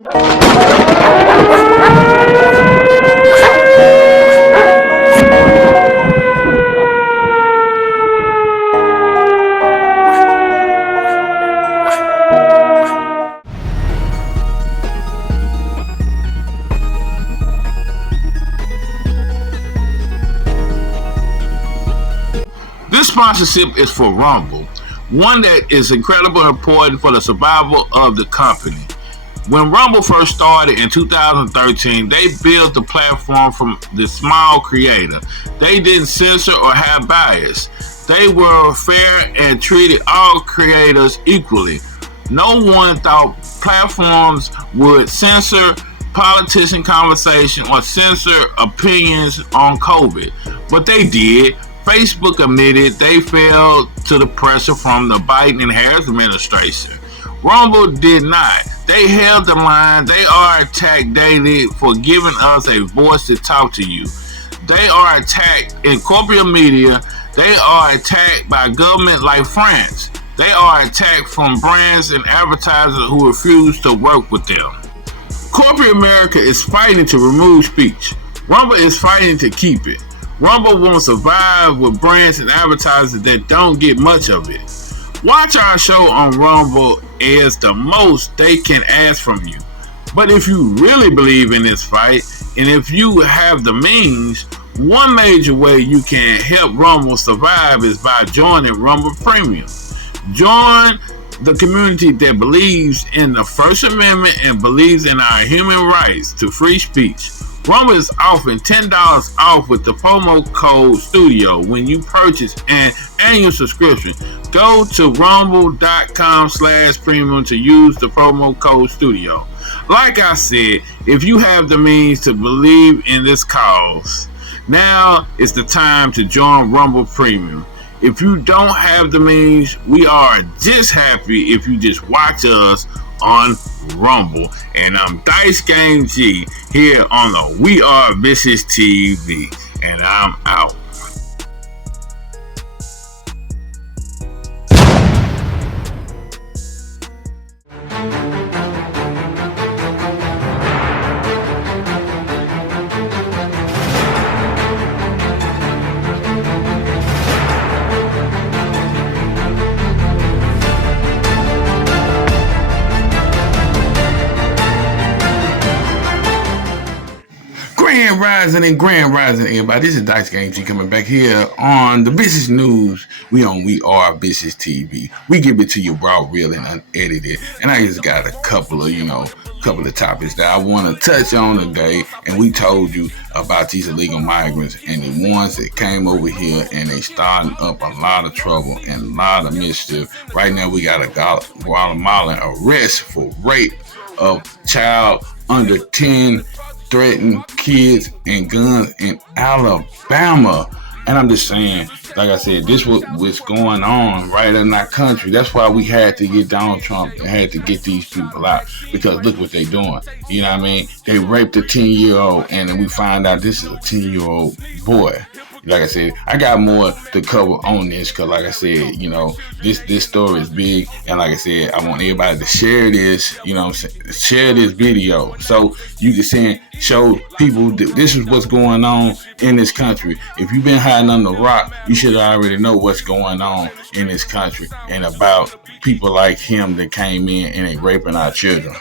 This sponsorship is for Rumble, one that is incredibly important for the survival of the company. When Rumble first started in 2013, they built the platform from the small creator. They didn't censor or have bias. They were fair and treated all creators equally. No one thought platforms would censor politician conversation or censor opinions on COVID, but they did. Facebook admitted they fell to the pressure from the Biden and Harris administration. Rumble did not. They held the line. They are attacked daily for giving us a voice to talk to you. They are attacked in corporate media. They are attacked by government like France. They are attacked from brands and advertisers who refuse to work with them. Corporate America is fighting to remove speech. Rumble is fighting to keep it. Rumble won't survive with brands and advertisers that don't get much of it. Watch our show on Rumble as the most they can ask from you. But if you really believe in this fight, and if you have the means, one major way you can help Rumble survive is by joining Rumble Premium. Join the community that believes in the First Amendment and believes in our human rights to free speech. Rumble is offering $10 off with the promo code STUDIO when you purchase an annual subscription. Go to rumble.com/premium to use the promo code STUDIO. Like I said, if you have the means to believe in this cause, now is the time to join Rumble Premium. If you don't have the means, we are just happy if you just watch us on Rumble. And I'm Dice Game G here on the We Are VishusTv, and I'm out. Grand Rising, everybody. This is Dice Game G coming back here on the Vicious News. We are VishusTv. We give it to you raw, real, and unedited. And I just got a couple of topics that I want to touch on today. And we told you about these illegal migrants and the ones that came over here and they starting up a lot of trouble and a lot of mischief. Right now, we got a Guatemalan arrest for rape of child under 10, threatened kids and guns in Alabama. And I'm just saying, like I said, this was what's going on right in our country. That's why we had to get Donald Trump and had to get these people out, because look what they're doing. You know what I mean? They raped a 10-year-old, and then we find out this is a 10-year-old boy. Like I said, I got more to cover on this because, like I said, this story is big. And like I said, I want everybody to share this, share this video so you can show people that this is what's going on in this country. If you've been hiding under the rock, you should already know what's going on in this country and about people like him that came in and they raping our children.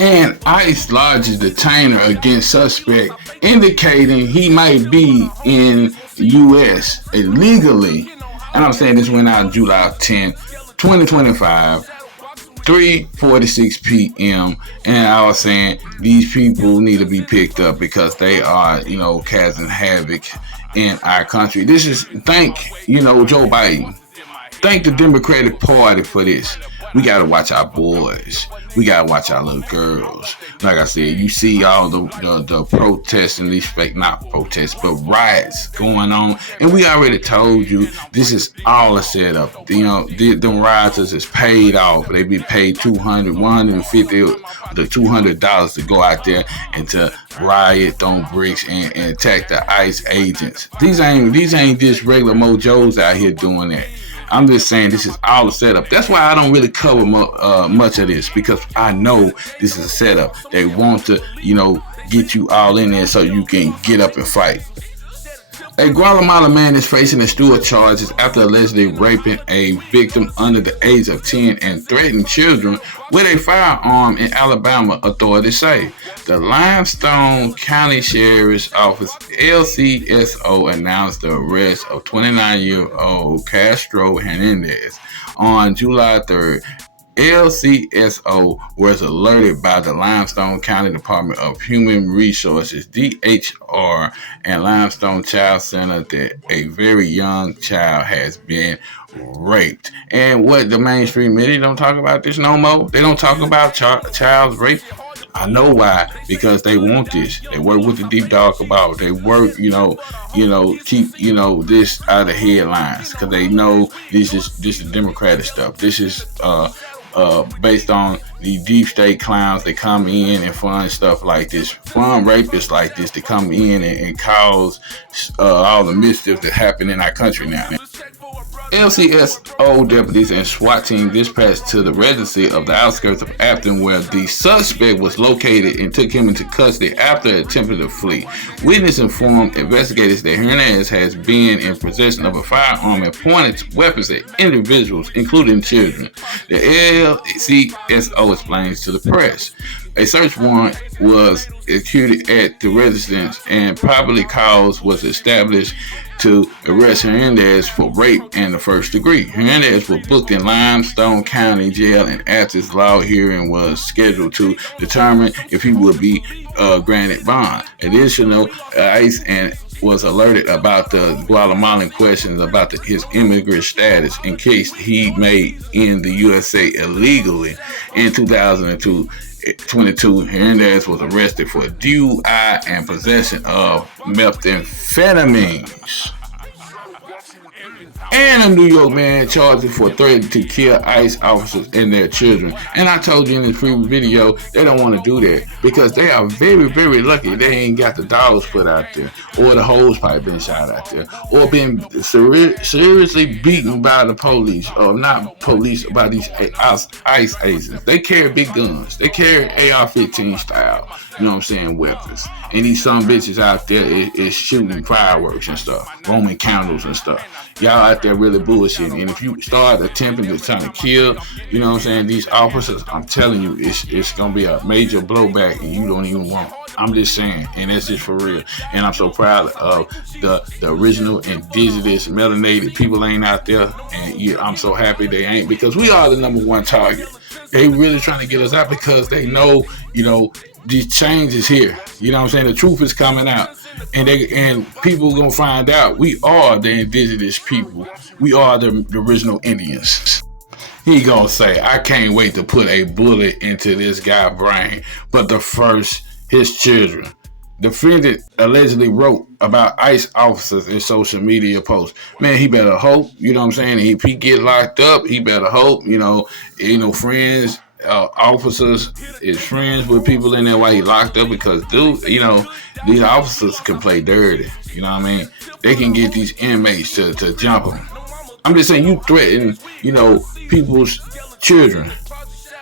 And ICE lodges detainer against suspect, indicating he might be in the U.S. illegally. And I'm saying this went out July 10, 2025, 3:46 p.m. And I was saying these people need to be picked up because they are, causing havoc in our country. This is thank Joe Biden. Thank the Democratic Party for this. We got to watch our boys. We got to watch our little girls. Like I said, you see all the protests and these not protests, but riots going on. And we already told you this is all a setup. Them rioters is paid off. They be paid $200, $150 to $200 to go out there and to riot, throw bricks, and attack the ICE agents. These ain't just regular mojos out here doing that. I'm just saying this is all a setup. That's why I don't really cover much of this, because I know this is a setup. They want to, get you all in there so you can get up and fight. A Guatemala man is facing a slew of charges after allegedly raping a victim under the age of 10 and threatening children with a firearm in Alabama, authorities say. The Limestone County Sheriff's Office (LCSO) announced the arrest of 29-year-old Castro Hernandez on July 3rd. LCSO was alerted by the Limestone County Department of Human Resources (DHR) and Limestone Child Center that a very young child has been raped. And what the mainstream media don't talk about this no more? They don't talk about child rape. I know why, because they want this. They work with the deep dog about it. They work, keep, this out of the headlines, because they know this is Democratic stuff. This is based on the deep state clowns that come in and fund stuff like this, fund rapists like this that come in and cause all the mischief that happen in our country now. LCSO deputies and SWAT team dispatched to the residency of the outskirts of Afton, where the suspect was located, and took him into custody after attempting to flee. Witnesses informed investigators that Hernandez has been in possession of a firearm and pointed weapons at individuals, including children. The LCSO explains to the press. A search warrant was executed at the residence, and probable cause was established to arrest Hernandez for rape and the first degree. Hernandez was booked in Limestone County Jail, and after his law hearing was scheduled to determine if he would be granted bond. Additional, ICE and was alerted about the Guatemalan questions about his immigrant status in case he may in the USA illegally. In 2022, Hernandez was arrested for DUI and possession of methamphetamines. And a New York man charged for threatening to kill ICE officers and their children. And I told you in this previous video, they don't want to do that because they are very, very lucky they ain't got the dollars put out there, or the hose pipe been shot out there, or been seriously beaten by the police, or not police, by these ICE agents. They carry big guns. They carry AR-15 style, weapons. And these some bitches out there is shooting fireworks and stuff, Roman candles and stuff. Y'all out there really bullshitting. And if you start attempting to try to kill, these officers, I'm telling you, it's going to be a major blowback, and you don't even want it. I'm just saying, and that's just for real. And I'm so proud of the original indigenous melanated people ain't out there. And yeah, I'm so happy they ain't, because we are the number one target. They really trying to get us out because they know, the change is here. The truth is coming out. And people gonna find out we are the indigenous people. We are the original Indians. He gonna say, I can't wait to put a bullet into this guy's brain. But the first, his children. Defendant allegedly wrote about ICE officers in social media posts. Man, he better hope, if he get locked up, he better hope, friends, officers is friends with people in there while he locked up, because these officers can play dirty. They can get these inmates to jump them. I'm just saying, you threaten people's children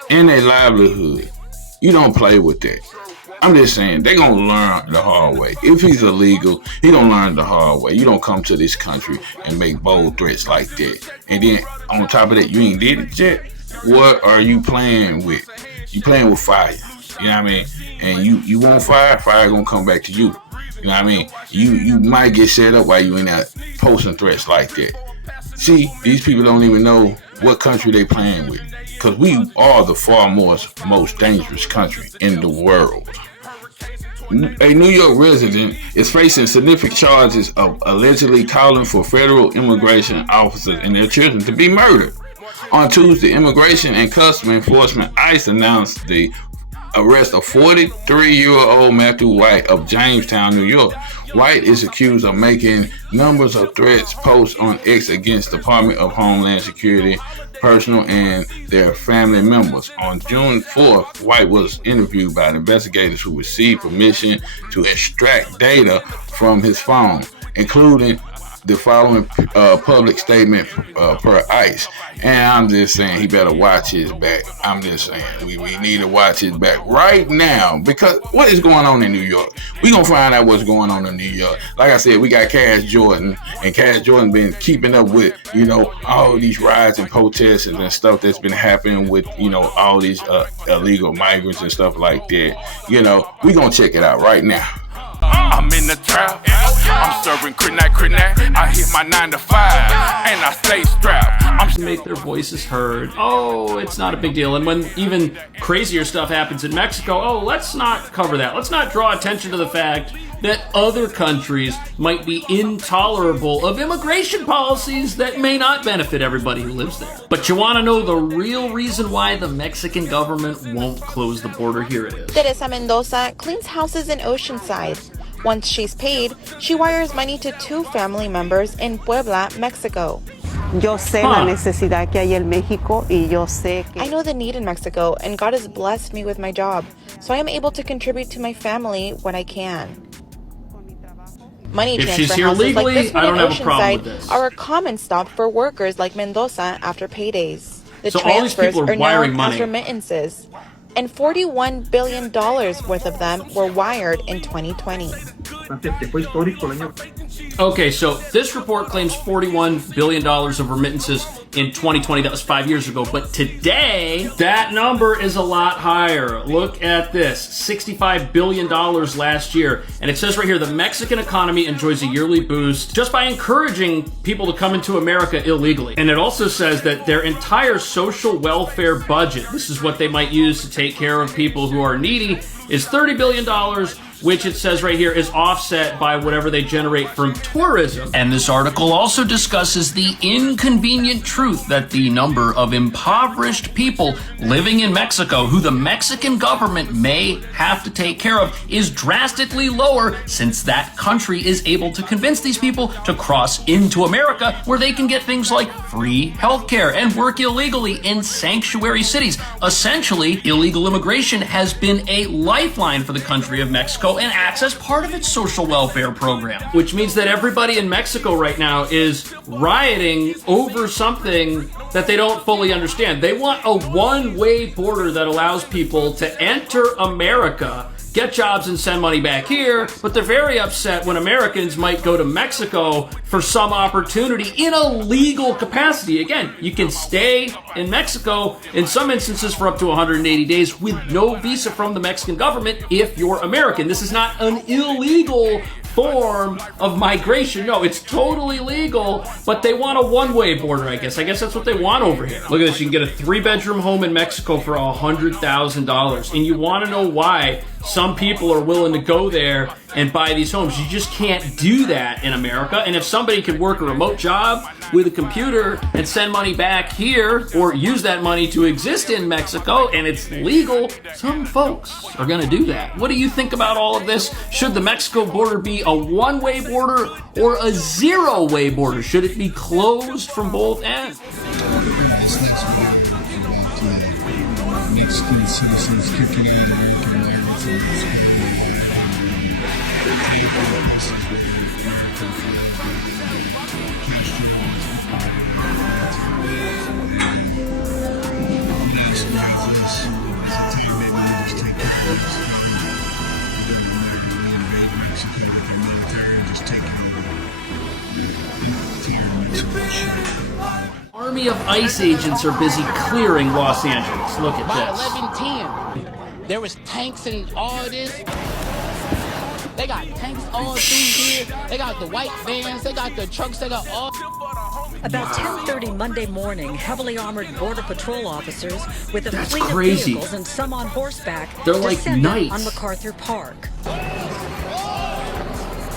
and their livelihood. You don't play with that. I'm just saying, they're going to learn the hard way. If he's illegal, he don't learn the hard way. You don't come to this country and make bold threats like that. And then on top of that, you ain't did it yet. What are you playing with? You playing with fire. And you want fire gonna come back to you. You might get set up while you in there posting threats like that. See, these people don't even know what country they playing with, because we are the far most dangerous country in the world. A New York resident is facing significant charges of allegedly calling for federal immigration officers and their children to be murdered. On Tuesday, Immigration and Customs Enforcement (ICE) announced the arrest of 43-year-old Matthew White of Jamestown, New York. White is accused of making numbers of threats posts on X against the Department of Homeland Security personnel and their family members. On June 4th, White was interviewed by the investigators who received permission to extract data from his phone, including the following public statement per ICE. And I'm just saying he better watch his back. I'm just saying we need to watch his back right now, because what is going on in New York? We gonna find out what's going on in New York. Like I said, we got Cash Jordan, and Cash Jordan been keeping up with, all these riots and protests and stuff that's been happening with, all these illegal migrants and stuff like that. We gonna check it out right now. I'm in the trap, I'm serving crit-nat. I hit my 9 to 5, and I stay strapped. I'm make their voices heard. Oh, it's not a big deal. And when even crazier stuff happens in Mexico, oh, let's not cover that. Let's not draw attention to the fact that other countries might be intolerable of immigration policies that may not benefit everybody who lives there. But you want to know the real reason why the Mexican government won't close the border? Here it is. Teresa Mendoza cleans houses in Oceanside. Once she's paid, she wires money to 2 family members in Puebla, Mexico. Yo sé la necesidad que hay en México y yo sé que I know the need in Mexico, and God has blessed me with my job, so I am able to contribute to my family when I can. Money transfer houses legally, like this one in Oceanside are a common stop for workers like Mendoza after paydays. The so transfers are now wiring money as remittances, and $41 billion worth of them were wired in 2020. Okay, so this report claims $41 billion of remittances in 2020. That was 5 years ago. But today, that number is a lot higher. Look at this, $65 billion last year. And it says right here, the Mexican economy enjoys a yearly boost just by encouraging people to come into America illegally. And it also says that their entire social welfare budget, this is what they might use to take care of people who are needy, is $30 billion, which it says right here is offset by whatever they generate from tourism. And this article also discusses the inconvenient truth that the number of impoverished people living in Mexico who the Mexican government may have to take care of is drastically lower, since that country is able to convince these people to cross into America, where they can get things like free healthcare and work illegally in sanctuary cities. Essentially, illegal immigration has been a lifeline for the country of Mexico and acts as part of its social welfare program. Which means that everybody in Mexico right now is rioting over something that they don't fully understand. They want a one-way border that allows people to enter America, get jobs, and send money back here, but they're very upset when Americans might go to Mexico for some opportunity in a legal capacity. Again, you can stay in Mexico in some instances for up to 180 days with no visa from the Mexican government if you're American. This is not an illegal form of migration. No, it's totally legal, but they want a one-way border, I guess. I guess that's what they want over here. Look at this. You can get a 3-bedroom home in Mexico for $100,000. And you want to know why some people are willing to go there and buy these homes. You just can't do that in America. And if somebody can work a remote job with a computer and send money back here, or use that money to exist in Mexico, and it's legal, some folks are going to do that. What do you think about all of this? Should the Mexico border be a one-way border or a zero-way border? Should it be closed from both ends? Mexican citizens kicking in American Army of ICE agents are busy clearing Los Angeles. Look at By this. 11:10, there was tanks and all this. They got tanks all through here. They got the white vans. They got the trucks. They got all. About 10:30 Monday morning, heavily armored Border Patrol officers with a fleet of crazy. vehicles and some on horseback They're like descended knights on MacArthur Park.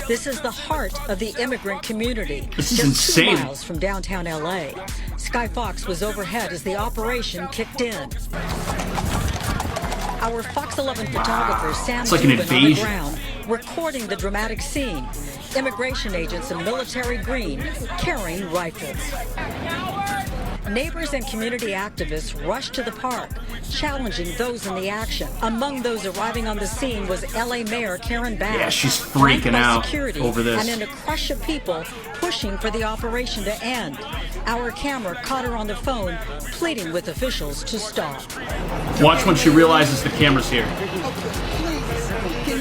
This is the heart of the immigrant community, This is just insane. 2 miles from downtown LA. Sky Fox was overhead as the operation kicked in. Our Fox 11 photographer Sam It's like an Dubin on the invasion. ground, recording the dramatic scene. Immigration agents in military green carrying rifles. neighbors and community activists rushed to the park, challenging those in the action. Among those arriving on the scene was LA Mayor Karen Bass. Yeah, she's freaking out over this. And in a crush of people pushing for the operation to end. Our camera caught her on the phone, pleading with officials to stop. Watch when she realizes the camera's here.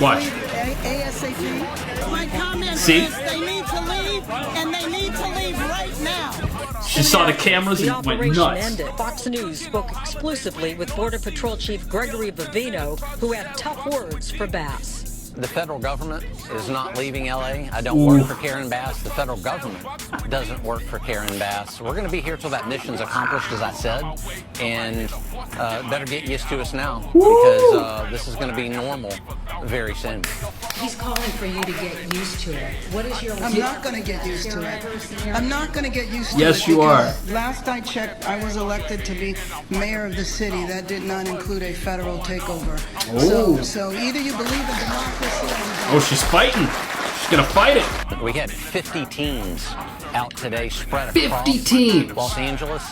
Watch. See? They need to leave, and they need to leave right now. She saw the cameras and went nuts. Ended. Fox News spoke exclusively with Border Patrol Chief Gregory Bovino, who had tough words for Bass. The federal government is not leaving LA. I don't work for Karen Bass. The federal government doesn't work for Karen Bass. We're going to be here till that mission's accomplished, as I said, and better get used to us now, because this is going to be normal very soon. He's calling for you to get used to it. What is your... I'm not going to get used to it. I'm not going to get used to it. Yes, you are. Last I checked, I was elected to be mayor of the city. That did not include a federal takeover. So either you believe in democracy. Oh, she's fighting. She's gonna fight it. We had 50 teams out today spread across 50 teams. Los Angeles.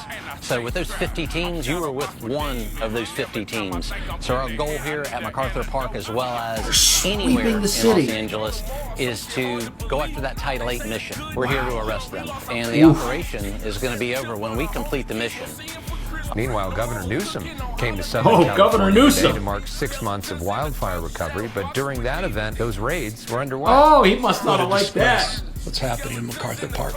So with those 50 teams, you were with one of those 50 teams. So our goal here at MacArthur Park, as well as anywhere in Los Angeles, is to go after that Title 8 mission. We're here to arrest them. And the operation is going to be over when we complete the mission. Meanwhile, Governor Newsom came to Southern California today to mark 6 months of wildfire recovery, but during that event, those raids were underway. Oh, he must not have liked that. What's happening in MacArthur Park?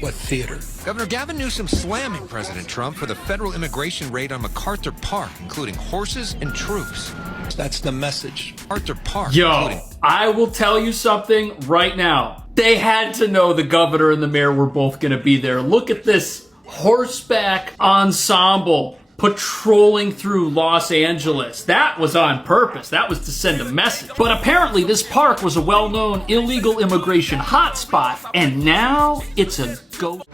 What theater? Governor Gavin Newsom slamming President Trump for the federal immigration raid on MacArthur Park, including horses and troops. That's the message. MacArthur Park. Yo, I will tell you something right now. They had to know the governor and the mayor were both going to be there. Look at this horseback ensemble patrolling through Los Angeles. That was on purpose. That was to send a message. But apparently this park was a well-known illegal immigration hotspot, and now it's a ghost.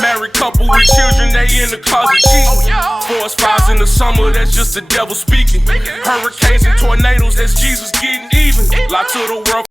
Married couple with children, they in the closet cheating. Forest fires in the summer, that's just the devil speaking. Hurricanes and tornadoes, that's Jesus getting even. Lie to the world.